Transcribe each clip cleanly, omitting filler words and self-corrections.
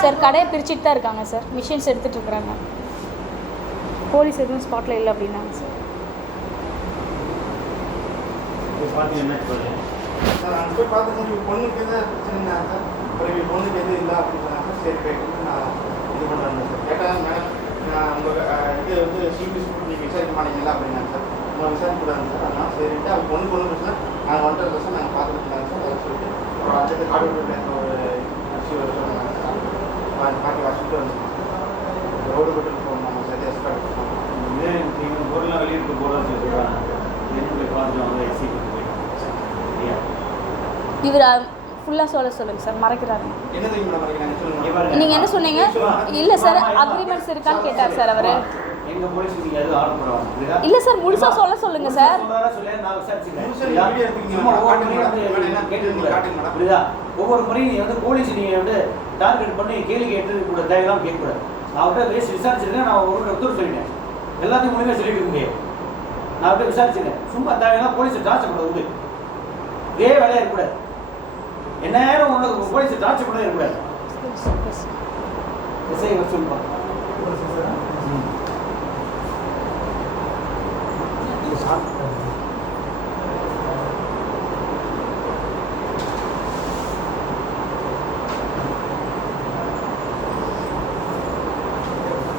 Sir கடையை பிரிச்சுட்டு தான் இருக்காங்க சார். மிஷின்ஸ் எடுத்துகிட்டு இருக்கிறாங்க. போலீஸ் எதுவும் ஸ்பாட்டில் இல்லை அப்படின்னாங்க சார். சார் அங்கே போய் பார்த்துக்கோங்க, பொண்ணுக்கு எதாவது பிரச்சனைனா சார், அப்புறம் பொண்ணுக்கு எதுவும் இல்லை அப்படின்னு சொன்னாங்க. சரி போயிட்டு நான் இது பண்ணுறேன் சார். கேட்டால் மேடம் நான் உங்கள் இது வந்து சிபிஎஸ் நீங்கள் விசாரிக்க மாட்டீங்களா அப்படின்னாங்க சார். உங்களை விசாரிக்க கூடாது சார். அதனால் சரிட்டு அவங்க பொண்ணுக்கு ஒன்று பிரச்சனை நாங்கள் வந்துட்டு சார் நாங்கள் பார்த்துக்கிட்டாங்க சார். அதை சொல்லிட்டு அப்புறம் அடுத்து காடுபட்டு ஒரு சொன்னாங்க சார். பாட்டி வச்சுட்டு வந்துருக்கோம். ரோடு போட்டு போகணும் சரியாக ஸ்டார்ட் பண்ணுவோம். நீங்கள் பொருளாக வெளியிட்டு போகிறோம் சொல்லுவாங்க. இவர் ஃபுல்லாக சொல்லுங்கள் சார். மறைக்கிறாரு. நீங்கள் என்ன சொன்னீங்க? இல்லை சார் அக்ரிமெண்ட்ஸ் இருக்கான்னு கேட்டார் சார் அவர். இல்லை சார் முழுசாக சொல்லுங்கள் சார். ஒவ்வொரு முறையும் நீ வந்து போலீஸ் நீங்கள் வந்து டார்கெட் பண்ணி கேள்வி கேட்டு கூட தேவையெல்லாம் கேட்கக்கூடாது. நான் அவர்கிட்ட பேசி விசாரிச்சிருக்கேன். நான் ஒரு ஒருத்தர் சொல்லிட்டேன். எல்லாத்தையும் முழுமையாக சொல்லிட்டு முடியாது. நான் அப்படியே விசாரிச்சுக்கிறேன். சும்மா தேவையான போலீஸை டார்ச்சர் பண்ண உண்டு. இதே வேலையாக இருக்கக்கூடாது. என்ன நேரம் உங்களுக்கு போலீஸை டார்ச்சர் பண்ண இருக்கக்கூடாது. எஸ்ஐ சொல்லுவாங்க.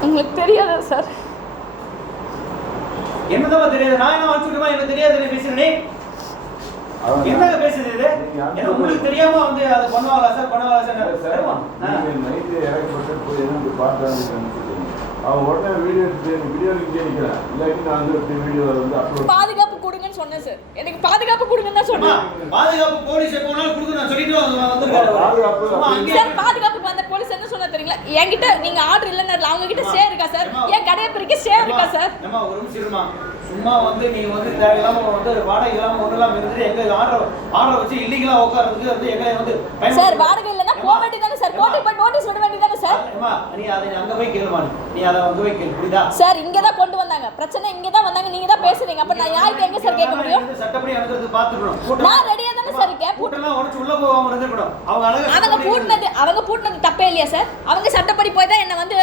உங்களுக்கு தெரியாதா சார்? என்னதான் தெரியாது. நான் என்ன வச்சுக்கிட்டமா எனக்கு தெரியாது பேசுறேன். என்னங்க பேசுறது இது? என்ன உங்களுக்கு தெரியாம வந்து அதை பண்ணுவாங்களா சார்? பண்ணுவாங்களா சார்? நைட்டு இறக்கப்பட்டு போய் என்ன பார்த்தாங்க. அவன் உடனே வீடியோ இங்கே நிற்கிறேன். இல்லாட்டி நான் வந்து வீடியோ வந்து அப்லோட் பாதுகாப்பு கொடுங்கன்னு சொன்னேன் சார். எனக்கு பாதுகாப்பு கொடுங்கன்னு தான் சொன்னேன். பாதுகாப்பு போலீஸ் போனாலும் கொடுங்க நான் சொல்லிட்டு வந்திருக்காரு. சார் பாதுகாப்புக்கு வந்த போலீஸ் என்ன சொன்னா தெரியுங்களா? என்கிட்ட நீங்க ஆர்டர் இல்லைன்னு அவங்க கிட்ட ஷேர் இருக்கா சார்? என் கடையை பிரிக்க ஷேர் இருக்கா சார்? ஏமா ஒரு நிமிஷம் இருமா. சும்மா வந்து நீங்க வந்து தேவையில்லாம வந்து வாடகை இல்லாம ஒன்றுலாம் இருந்து எங்க ஆர்டர் வச்சு இல்லீகலா உட்கார்றதுக்கு வந்து எங்களை வந்து சார் வாடகை இல்லைன்னா போக வேண்டியதானே சார்? கோர்ட்டுக்கு போய் நோட்டீஸ் விட வேண்டியதானே சார்? ஏமா நீ அதை அங்க போய் கேளுமா. நீ அதை அங்க போய் கேளு. புரியுதா சார்? இங்க தான் கொண்டு வந்தாங்க. பிரச்சனை இங்க தான் வந்தாங்க. நீங்க தான் பேசுறீங்க. அப்ப நான் யாருக்கு எங்க சார் கேட்க முடியும்? சட்டப்படி அனுப்புறது பாத்துக்கணும். நான் ரெடியா தானே சார் இருக்கேன். கூட்டலாம் உடைச்சு உள்ள போகாம இருந்திருக்கணும். அவங்க பூட்டினது தப்பே இல்லையா சார்? அவங்க சட்டப்படி போய் தான் என்ன வந்து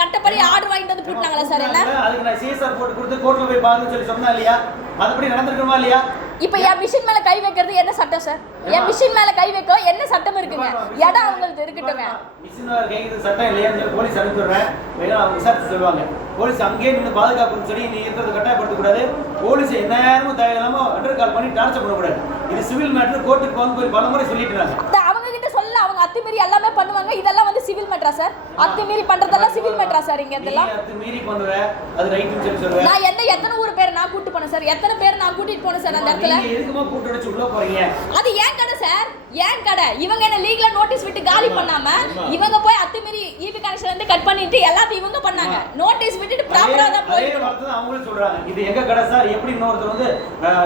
சட்டப்படி ஆர்டர் வாங்கிட்டு வந்து பூட்டினாங்களா சார்? என்ன அதுக்கு நான் சிஎஸ்ஆர் போட்டு கொடுத்து கோர்ட்ல போய் பாருன்னு சொல்லி சொன்னா இல்லையா? அதுபடி நடந்துருக்குமா இல்லையா? இப்ப என் மிஷின் மேல கை வைக்கிறது என்ன சட்டம் சார்? என் மிஷின் மேல கை வைக்க என்ன சட்டம் இருக்குங்க? இடம் அவங்களுக்கு இருக்கட்டுங்க. மிஷின் மேல கை வைக்கிறது சட்டம் இல்லையா? போலீஸ் அனுப்பிடுறேன். வேணா அவங்க விசாரிச்சு சொல்லுவாங்க. போலீஸ் அங்கேயே நின்று பாதுகாப்புன்னு சொல்லி நீ இருக்கிறது கட்டாயப்படுத்தக்கூடாது. போலீஸ் என்ன நேரமும் தேவையில்லாம அண்டர் கால் பண்ணி டார்ச்சர் பண்ணக்கூடாது. இது சிவில் மேட்டர். கோர்ட்டுக்கு போய் பல முறை சொல்லிட்டு அவங்க கிட்ட சொல்ல அவங்க அத்துமீறி எல்லாமே பண்ணுவாங்க. இதெல்லாம் வந்து சிவில் மேட்டரா சார்? அத்துமீறி பண்றதெல்லாம் சிவில் மேட்டரா சார்? இங்க இதெல்லாம் அத்துமீறி பண்ணுவ அது ரைட்னு சொல்லி சொல்றேன். நான் எத்தனை ஊர் பேர் நான் கூட்டி போனேன் சார்? எத்தனை பேர் நான் கூட்டிட்டு போனேன் சார் அந்த இடத்துல? நீங்க எதுக்குமா கூட்டி அடிச்சு உள்ள போறீங்க? அது ஏன் கடை சார்? ஏன் கடை? இவங்க என்ன லீகலா நோட்டீஸ் விட்டு காலி பண்ணாம இவங்க போய் அத்துமீறி ஈபி கனெக்ஷன் வந்து கட் பண்ணிட்டு எல்லாத்தையும் இவங்க பண்ணாங்க. நோட்டீஸ் விட்டுட்டு ப்ராப்பரா தான் போயிட்டு அவங்களே சொல்றாங்க இது எங்க கடை சார்? எப்படி இன்னொருத்தர் வந்து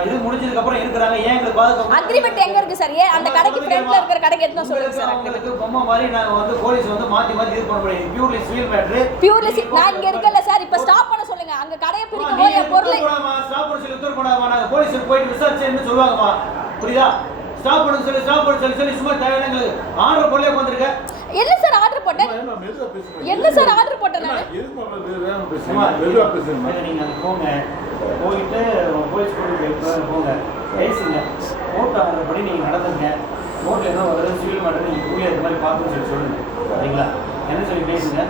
இது முடிஞ்சதுக்கு அப்புறம் இருக்குறாங்க. ஏன் எங்களுக்கு பாதுகாப்பு அக்ரிமெண்ட் எங்க இருக்கு சார்? ஏன் அந்த கடைக்கு ஃப்ரண்ட்ல இருக்கிற கடைக்கு எடுத்து சொல்லுங்க சார். உங்களுக்கு பொம்மை மாதிரி நாங்க வந்து போலீஸ் வந்து மாத்தி இது பண்ண முடியாது. Purely civil matter. பியூர்லி நான் இங்க இருக்கல சார். இப்ப ஸ்டாப் பண்ண சொல்லுங்க. அங்க கடையை பிரிக்க போய் பொருளை ஸ்டாப் பண்ண சொல்லி உத்தரவு போடாமா? நாங்க போலீஸ் போய் விசாரிச்சேன்னு சொல்லுவாங்கமா. புரியுதா? ஸ்டாப் பண்ண சொல்லி சும்மா தேவையான ஆர்டர் பொருளே வந்திருக்க. என்ன சார் ஆர்டர் போட்டேன்? ஏம்மா மெதுவா பேசுங்க. என்ன சார் ஆர்டர் போட்டேன் நான்? எதுக்கு வேகமா பேசுறீங்க? ஏம்மா, மெதுவா பேசுங்க. நீங்க அங்க போங்க, போயிட்டு போலீஸ் கோர்ட்டுக்கு போங்க, பேசுங்க, கோர்ட் ஆர்டர் படி நீங்க நடந்துங்க. கோர்ட்ல என்ன வருது சிவில் மேட்டர் நீங்க கூலியா இந்த மாதிரி பார்த்துன்னு சொல்லி சொல்லுங்க, சரிங்களா? என்ன சொல்லி பேசுங்க.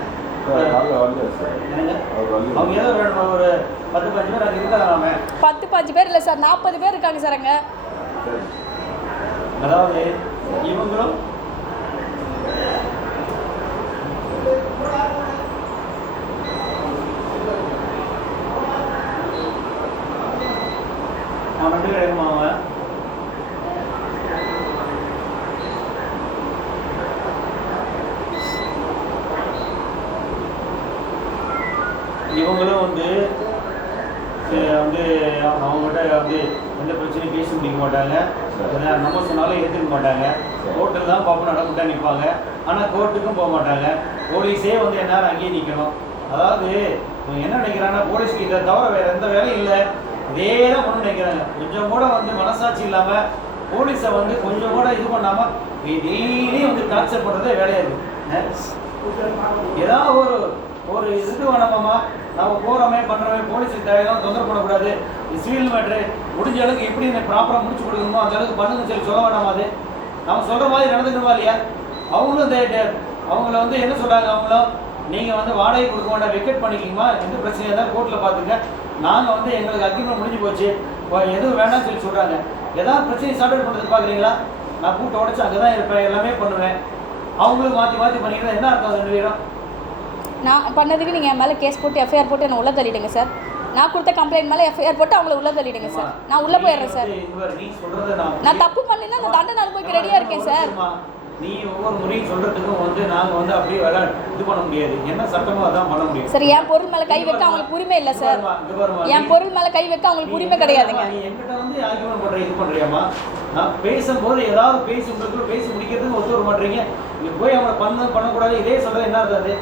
காலைல வரலையா சார்? என்னங்க அவர் வரலையா? அவங்க ஏதோ ஒரு 10-15 பேர் அங்கே இருக்காங்களாமே. 10-5 பேர் இல்லை சார், 40 பேர் இருக்காங்க சார் அங்கே. சரி. அதாவது இவங்களும் அவன் 2 பேர் அவன் இவங்களும் வந்து அவங்ககிட்ட வந்து எந்த பிரச்சனையும் பேச முடிக்க மாட்டாங்க, நம்ம சொன்னாலும் ஏற்றுக்க மாட்டாங்க. கோர்ட்டில் தான் பாப்பா நடந்துட்டா நிற்பாங்க, ஆனால் கோர்ட்டுக்கும் போக மாட்டாங்க. போலீஸே வந்து எந்நேரம் அங்கேயே நிற்கணும். அதாவது இவங்க என்ன நினைக்கிறாங்கன்னா, போலீஸ்க்கு இதை தவிர வேறு எந்த வேலையும் இல்லை, இதே தான் பண்ண நினைக்கிறாங்க. கொஞ்சம் கூட வந்து மனசாட்சி இல்லாமல் போலீஸை வந்து கொஞ்சம் கூட இது பண்ணாமல் டெய்லியும் வந்து டார்ச்சர் பண்ணுறதே வேலையாக இருக்குது. ஏதாவது ஒரு இது வேணாமாம்மா, நம்ம போகிறோமே பண்ணுறோமே, போலீஸுக்கு தேவையெல்லாம் தொந்தரவு பண்ணக்கூடாது. சிவில் மேட்ரு முடிஞ்ச அளவுக்கு எப்படி எனக்கு ப்ராப்பராக முடிச்சு கொடுக்கணுமோ அந்த அளவுக்கு பண்ணுங்கன்னு சொல்லி சொல்ல வேணாமா? அது நம்ம சொல்கிற மாதிரி நடந்துக்கணுமா இல்லையா? அவங்களும் அவங்கள வந்து என்ன சொல்கிறாங்க, அவங்களும் நீங்கள் வந்து வாடகை கொடுக்க வேண்டாம், வெக்கெட் பண்ணிக்கிங்கம்மா, எந்த பிரச்சனையாக இருந்தாலும் கோர்ட்டில் பார்த்துங்க, நாங்கள் வந்து எங்களுக்கு அக்ரிமெண்ட் முடிஞ்சு போச்சு, எதுவும் வேண்டாம்னு சொல்லி சொல்கிறாங்க. ஏதாவது பிரச்சனையை சார்ட் அவுட் பண்ணுறது பார்க்குறீங்களா? நான் கூட்ட உடச்சி அங்கே தான் இருப்பேன், எல்லாமே பண்ணுவேன். அவங்களும் மாற்றி பண்ணிக்கிறேன். என்ன அர்த்தம் 2 பேரும்? நான் பண்ணதுக்கு நீங்கள் என் மேலே கேஸ் போட்டு எஃப்ஐஆர் போட்டு என்னை உள்ளே தள்ளிடுங்க சார். நான் கொடுத்த கம்ப்ளைண்ட் மேலே எஃப்ஐஆர் போட்டு அவங்கள உள்ளே தள்ளிடுங்க சார். நான் உள்ளே போயிடுறேன் சார். நான் தப்பு பண்ணினா நான் தண்டனை அனுபவிக்க ரெடியாக இருக்கேன் சார். நீ ஒவ்வொரு முறையும் சொல்கிறதுக்கும் வந்து நாங்கள் வந்து அப்படியே இது பண்ண முடியாது. என்ன சட்டமோ அதான் பண்ண முடியும் சார். என் பொருள் மேலே கை வைக்க அவங்களுக்கு உரிமை இல்லை சார். என் பொருள் மேலே கை வைக்க அவங்களுக்கு உரிமை கிடையாதுங்க. நீ என்கிட்ட வந்து ஆர்கியூமெண்ட் பண்ணுற இது பண்ணுறியாம்மா? நான் பேசும்போது ஏதாவது பேசி உங்களுக்குள்ள பேசி முடிக்கிறதுக்கு ஒத்து வர மாட்டேறீங்க. நீ போய் அவங்களை பண்ணக்கூடாது இதே சொல்கிறது என்ன இருக்காது?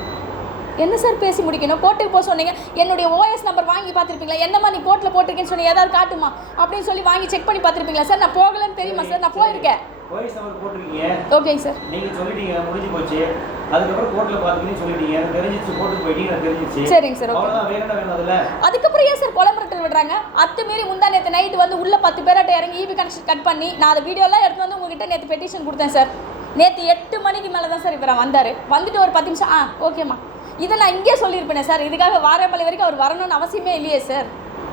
என்ன சார் பேசி முடிக்கணும்? கோர்ட்டுக்கு போக சொன்னீங்க, என்னுடைய ஓஎஸ் நம்பர் வாங்கி பார்த்துருப்பீங்களா? என்னம்மா நீ கோர்ட்டில் போட்டிருக்கேன்னு சொல்லி ஏதாவது காட்டுமா அப்படின்னு சொல்லி வாங்கி செக் பண்ணி பார்த்துருப்பீங்களா சார்? நான் போகலன்னு தெரியுமா சார்? நான் போயிருக்கேன். ஓஎஸ் நம்பர் போட்டிருக்கீங்க, ஓகேங்க சார். நீங்கள் சொல்லிட்டீங்க, முடிஞ்சு போச்சு. அதுக்கப்புறம் கோர்ட்டில் பார்த்துக்கின்னு சொல்லிட்டீங்க, எனக்கு தெரிஞ்சிச்சு, கோர்ட்டுக்கு போயிட்டீங்க, எனக்கு தெரிஞ்சிச்சு. சரிங்க சார். அவ்வளோதான், வேற என்ன வேணும் அதில்? அதுக்கப்புறம் ஏன் சார் கொலை மிரட்டல் விடுறாங்க? அத்துமீறி முந்தா நேற்று நைட்டு வந்து உள்ள 10 பேராட்ட இறங்கி ஈபி கனெக்ஷன் கட் பண்ணி நான் அந்த வீடியோலாம் எடுத்து வந்து உங்ககிட்ட நேற்று பெட்டிஷன் கொடுத்தேன் சார். நேற்று 8 மணிக்கு மேலே தான் சார் இவர் வந்தார். வந்துட்டு ஒரு 10 நிமிஷம் ஓகேம்மா இதை நான் இங்கே சொல்லியிருப்பேனே சார். இதுக்காக வாரமலை வரைக்கும் அவர் வரணும்னு அவசியமே இல்லையே சார்.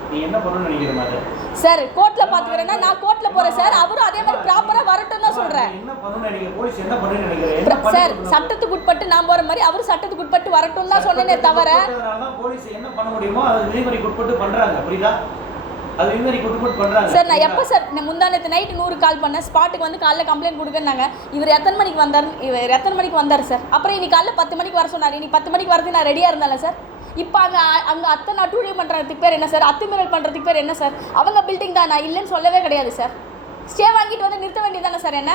நீ என்ன பண்ணணும்னு நினைக்கிற மாதிரி சார்? கோர்ட்டில் பார்த்துக்கிறேன்னா நான் கோர்ட்டில் போகிறேன் சார். அவரும் அதே மாதிரி ப்ராப்பராக வரட்டும் தான் சொல்கிறேன். என்ன பண்ணணும்னு நினைக்கிற? போலீஸ் என்ன பண்ணணும்னு நினைக்கிறேன் சார்? சட்டத்துக்கு உட்பட்டு நான் போகிற மாதிரி அவரும் சட்டத்துக்கு உட்பட்டு வரட்டும் தான் சொன்னேனே தவிர போலீஸ் என்ன பண்ண முடியுமோ அது விதிமுறைக்கு உட்பட்டு பண்ணுறாங்க, புரியுதா? அது விதிமுறைக்கு உட்பட்டு பண்ணுறாங்க சார். நான் எப்போ சார் முந்தா நேற்று நைட்டு 100 கால் பண்ணேன், ஸ்பாட்டுக்கு வந்து காலைல கம்ப்ளைண்ட் கொடுக்குறாங்க. இவர் எத்தனை மணிக்கு வந்தார் சார்? அப்புறம் இன்னைக்கு காலைல 10 மணிக்கு வர சொன்னார். இன்னைக்கு 10 மணிக்கு வரதுக்கு நான் ரெடியாக இருந்தால சார். இப்போ அங்கே அத்தனை அட்டூழியம் பண்ணுறதுக்கு பேர் என்ன சார்? அத்துமீறல் பண்ணுறதுக்கு பேர் என்ன சார்? அவங்க பில்டிங் தான், நான் இல்லைன்னு சொல்லவே கிடையாது சார். ஸ்டே வாங்கிட்டு வந்து நிறுத்த வேண்டியதானே சார்? என்ன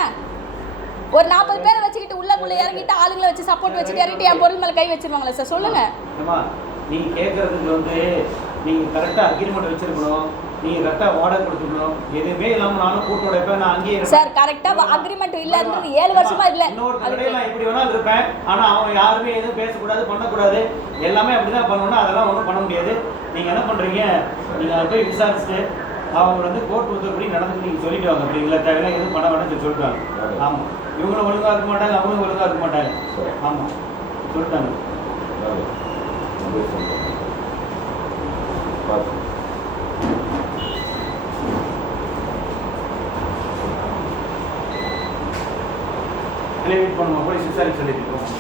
ஒரு 40 பேரை வச்சுக்கிட்டு உள்ளே இறங்கிட்டு ஆளுங்களை வச்சு சப்போர்ட் வச்சுட்டு இறங்கிட்டு என் பொருள் மேலே கை வச்சிருவாங்களே சார்? சொல்லுங்கள். நீங்கள் கேட்குறதுக்கு வந்து நீங்கள் கரெக்டாக அக்ரிமெண்ட் வச்சுருக்கணும், நீங்கள் கரெக்டாக வாடகை கொடுத்துக்கணும். எதுவுமே இல்லாமல் நானும் கூட்டு உடைப்பேன், நான் அங்கேயே சார். கரெக்டாக அக்ரிமெண்ட் இல்லைன்றது 7 வருஷமா இல்லை. இன்னொரு கடையில் நான் எப்படி வேணாலும் இருப்பேன், ஆனால் அவன் யாருமே எதுவும் பேசக்கூடாது, பண்ணக்கூடாது, எல்லாமே அப்படி தான் பண்ணணும். அதெல்லாம் ஒன்றும் பண்ண முடியாது. நீங்கள் என்ன பண்ணுறீங்க, நீங்கள் அதை போய் விசாரிச்சுட்டு அவங்க வந்து கோர்ட் உத்தரப்படி நடந்துட்டு நீங்கள் சொல்லிட்டு வாங்க. அப்படிங்களா? தேவையெல்லாம் எதுவும் பண்ண வேணாம்னு சொல்லி சொல்லிட்டாங்க. ஆமாம், இவங்களும் ஒழுங்காக இருக்க மாட்டாங்க, அவங்களும் ஒழுங்காக இருக்க மாட்டாங்க. ஆமாம், சொல்லிட்டாங்க. வெயிட் பண்ணுவோம், போலீஸ் விசாரிச்சு சொல்லிட்டு இருக்கோம்.